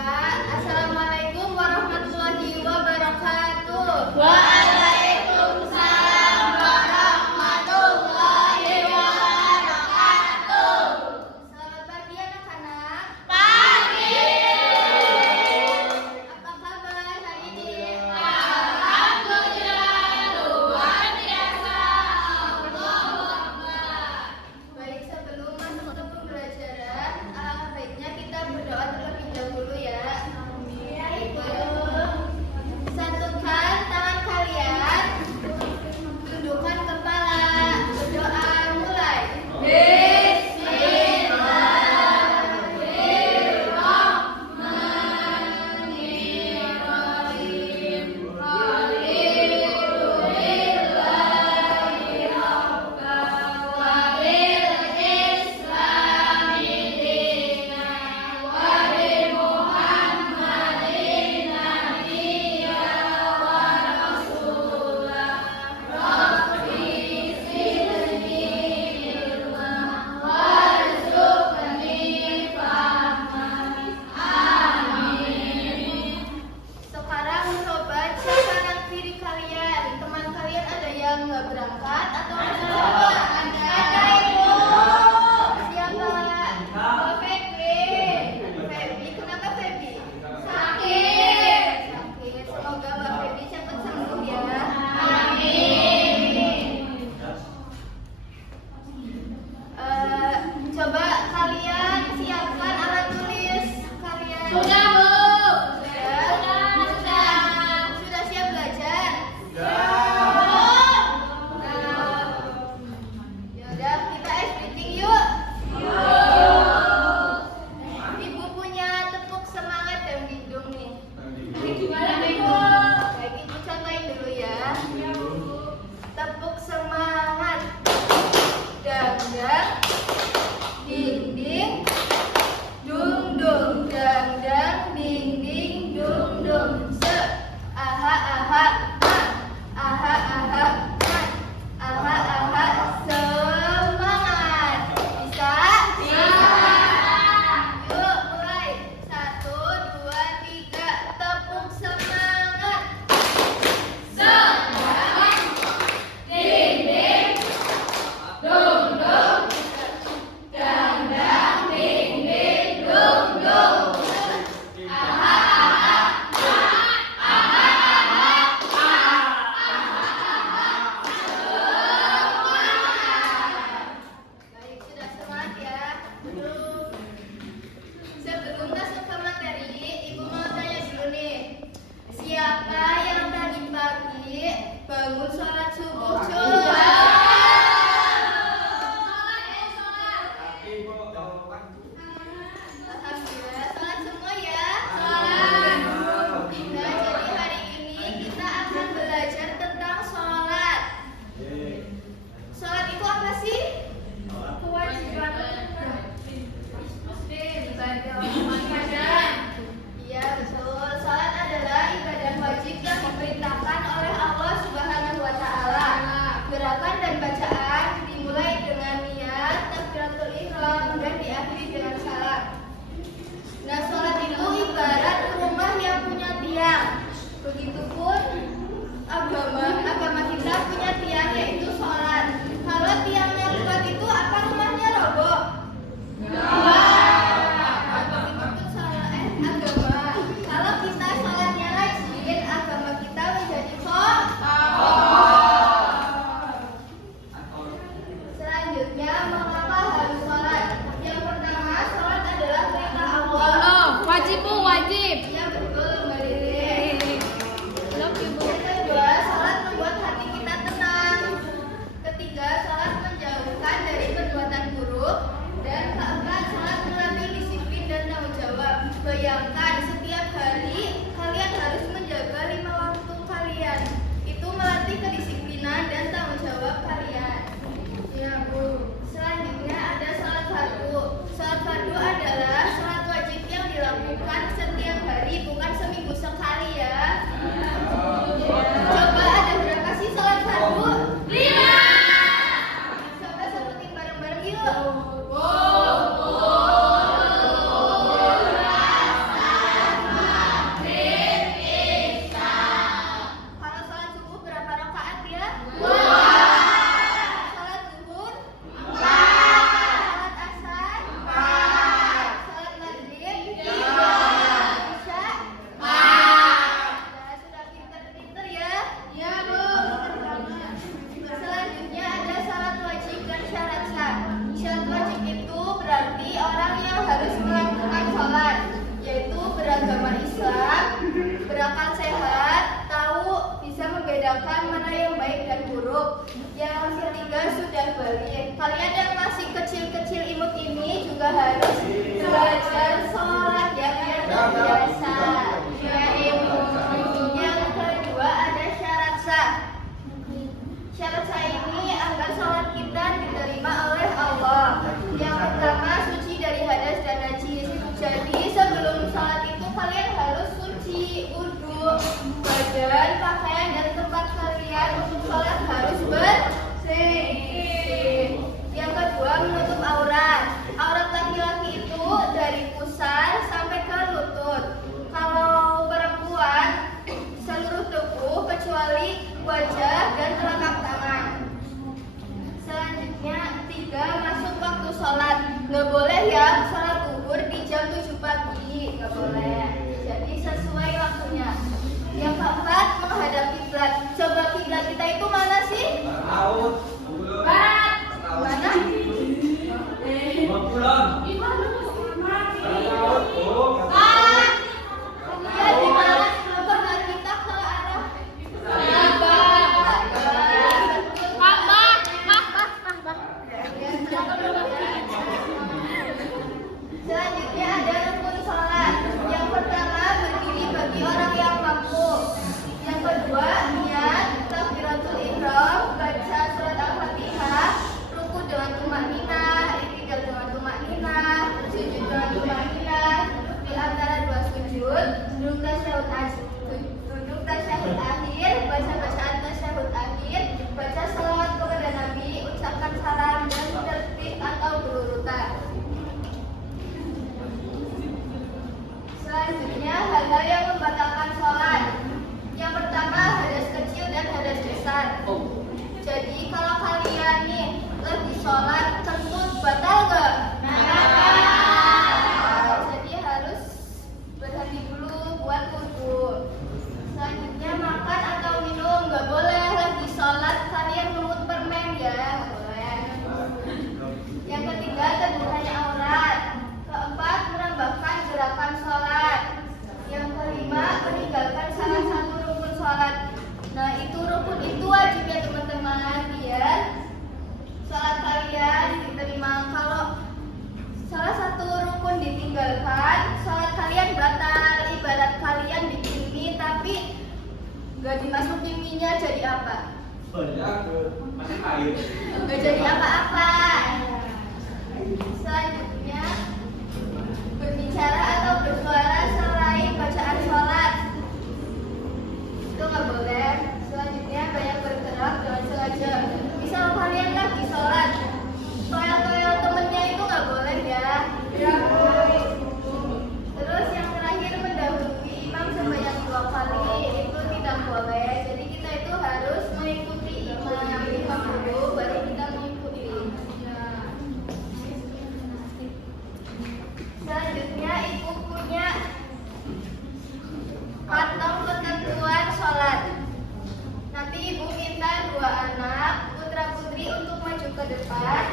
Kak. Assalamualaikum warahmatullahi wabarakatuh. Waalaikumsalam warahmatullahi wabarakatuh. Selamat pagi anak-anak. Pagi. Apa kabar hari ini? Alhamdulillah luar biasa. Allahu Akbar. Baik, sebelum masuk ke pembelajaran, alangkah baiknya kita berdoa terlebih dahulu ya. Satukan tangan kalian, tundukkan kepala, berdoa mulai. Sekarang coba cek kanan kiri kalian. Teman kalian ada yang nggak berangkat atau masih coba? Ada ibu. Siapa? Mbak Febri. Febri, kenapa Febri? Sakit. Sakit. Semoga Mbak Febri cepat sembuh ya. Coba kalian siapkan alat tulis kalian. Sudah, Bu. Sudah siap belajar? Ya udah, kita ice breaking yuk. Ibu punya tepuk semangat dan hidung nih. Gimana, Ibu? Baik, Ibu contohin dulu ya. Tepuk semangat. Dangdang, ding ding, dung dung, dangdang, ding ding, dung dung. Se, aha aha, ma, aha aha, ma, aha aha. Semangat. Bisa? Yuk mulai. 1, 2, 3. Tepuk semangat. Baik, sudah semangat ya. Sebelum masuk ke materi, Ibu mau tanya dulu nih. Siapa yang tadi pagi bangun sholat subuh? Coba. Alhamdulillah, sholat semua ya. Nah, jadi hari ini kita akan belajar tentang sholat. Sholat itu apa sih? Kewajiban ibadah. Iya betul. Sholat adalah ibadah wajib yang diperintahkan oleh Allah Subhanahu wa Ta'ala. Gerakan dan bacaan dimulai dengan niat, takbiratul ihram dan diakhiri dengan salam. Nah, sholat itu ibarat rumah yang punya tiang. Begitupun agama kita punya tiang, yaitu sholat. Kalau tiangnya kuat itu apa rumahnya roboh? Kita Dan pakaian dan tempat kalian untuk sholat harus bersih. Yang kedua, menutup aurat. Aurat laki-laki itu dari pusar sampai ke lutut. Kalau perempuan, seluruh tubuh kecuali wajah dan telapak tangan. Selanjutnya, 3, masuk waktu sholat. Nggak boleh ya sholat zuhur di jam 7 pagi, nggak boleh. Jadi sesuai waktunya. Yang keempat, menghadap kiblat. Coba kiblat kita itu mana sih? Barat. Mana? Ya, di mana? Coba kita ke arah Selanjutnya ada rukun sholat. Yang pertama, berdiri bagi orang yang mampu. Yang kedua, niat, takbiratul ihram, baca surat al-fatihah, ruku dengan tumakninah, i'tidal dengan tumakninah, sujud dengan tumakninah, di antara dua sujud, duduk tasyahud akhir, baca bacaan tasyahud akhir, baca salawat kepada Nabi, ucapkan salam dan tertib atau berurutan. Selanjutnya, hal-hal yang membatalkan sholat. Yang pertama, hadas kecil dan hadas besar. Jadi kalau kalian nih lagi sholat kentut, batal gak? Jadi harus berhenti dulu buat wudu. Selanjutnya, makan atau minum nggak boleh lagi sholat kalian ngemut permen ya, nggak boleh. Yang ketiga, terbukanya aurat. Keempat, menambahkan gerakan sholat. Yang kelima, meninggalkan salah satu rukun sholat. Nah, itu rukun itu wajib ya teman-teman, biar sholat kalian diterima. Kalau salah satu rukun ditinggalkan, sholat kalian batal. Ibarat kalian bikin mie tapi gak dimasukin mie-nya, jadi apa? Gak jadi apa-apa. Selanjutnya, berbicara atau bersuara selain bacaan sholat itu nggak boleh. Selanjutnya, banyak bergerak dengan sengaja. Misal kalian lagi sholat, toyol-toyol temennya itu nggak boleh ya. Terus yang terakhir, mendahului imam sebanyak 2 kali itu tidak boleh. Jadi kita itu harus mengikuti imam dulu, baru kita mengikuti. Selanjutnya, ibu punya kantong ketentuan sholat. Nanti ibu minta 2 anak putra putri untuk maju ke depan.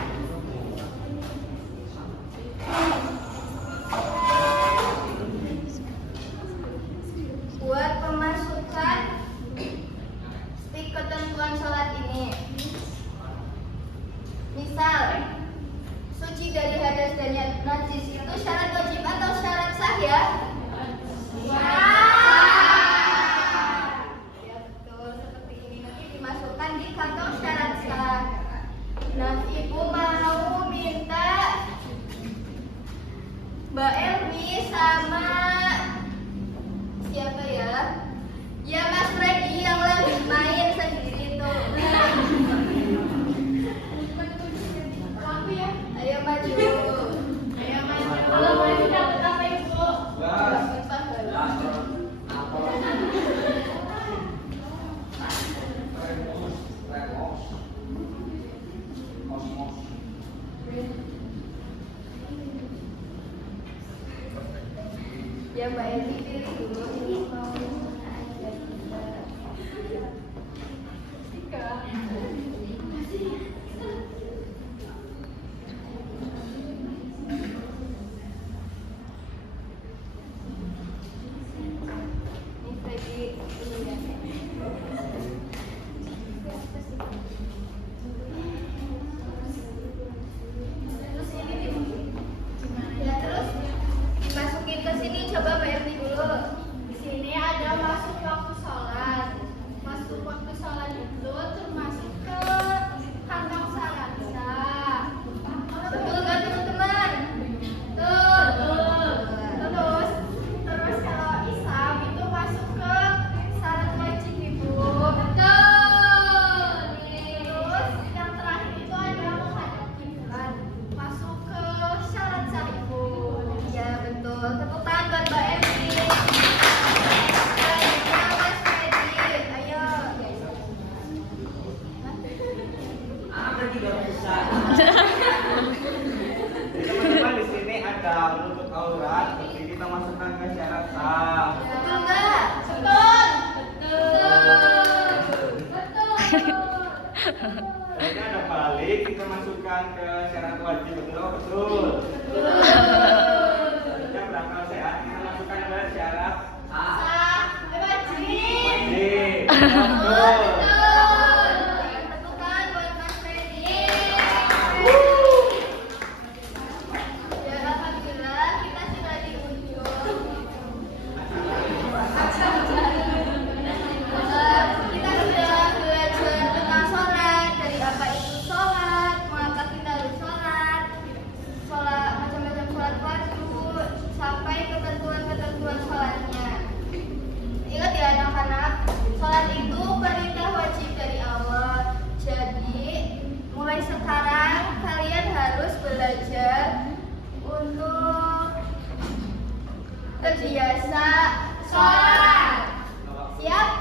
Buat pemasukan stik ketentuan sholat ini. Misal, suci dari hadas dan najis itu syarat wajib atau syarat sah ya? Ya betul, seperti ini. Nanti dimasukkan di kantong syarat sah. Nah, ibu mau minta Mbak Elmi sama siapa ya? Ya Mas Freddy yang lagi main sendiri tuh. Aku ya. Ayo maju. Ayo maju. Kalau maju dapat apa ibu? Dapat pahala. Ya Mbak Eli pilih dulu ini mau aja kita. Ini Freddy ini ya. Terus ini ya, terus dimasukin ke sini, coba Mbak Erni dulu. Di sini ada masuk waktu sholat. Masuk waktu sholat itu termasuk ke kantong syarat sah. Betul kan teman-teman? Betul. Terus kalau Islam itu masuk ke syarat wajib. Betul. Tepuk tangan buat Mbak Emi. Selanjutnya Mas Fedi. Ayo. Apa tidak bisa? Teman-teman di sini ada menutup aurat, jadi kita masukkan ke syarat sah. Betul nggak? Betul. Selanjutnya ada balik, kita masukkan ke syarat wajib, betul apa betul? Selanjutnya berakal sehat, kita masukkan ke syarat sah. Wajib, betul. Tepuk tangan buat Mas Fedi. Ya, alhamdulillah kita sudah di ujung. Kita sudah belajar tentang sholat, dari apa itu sholat, mengapa kita harus sholat, sholat macam-macam sholat fardu, sampai ketentuan-ketentuan sholatnya. Ingat ya anak-anak, sholat itu perintah wajib dari Allah. Jadi mulai sekarang kalian harus belajar untuk terbiasa sholat. Siap?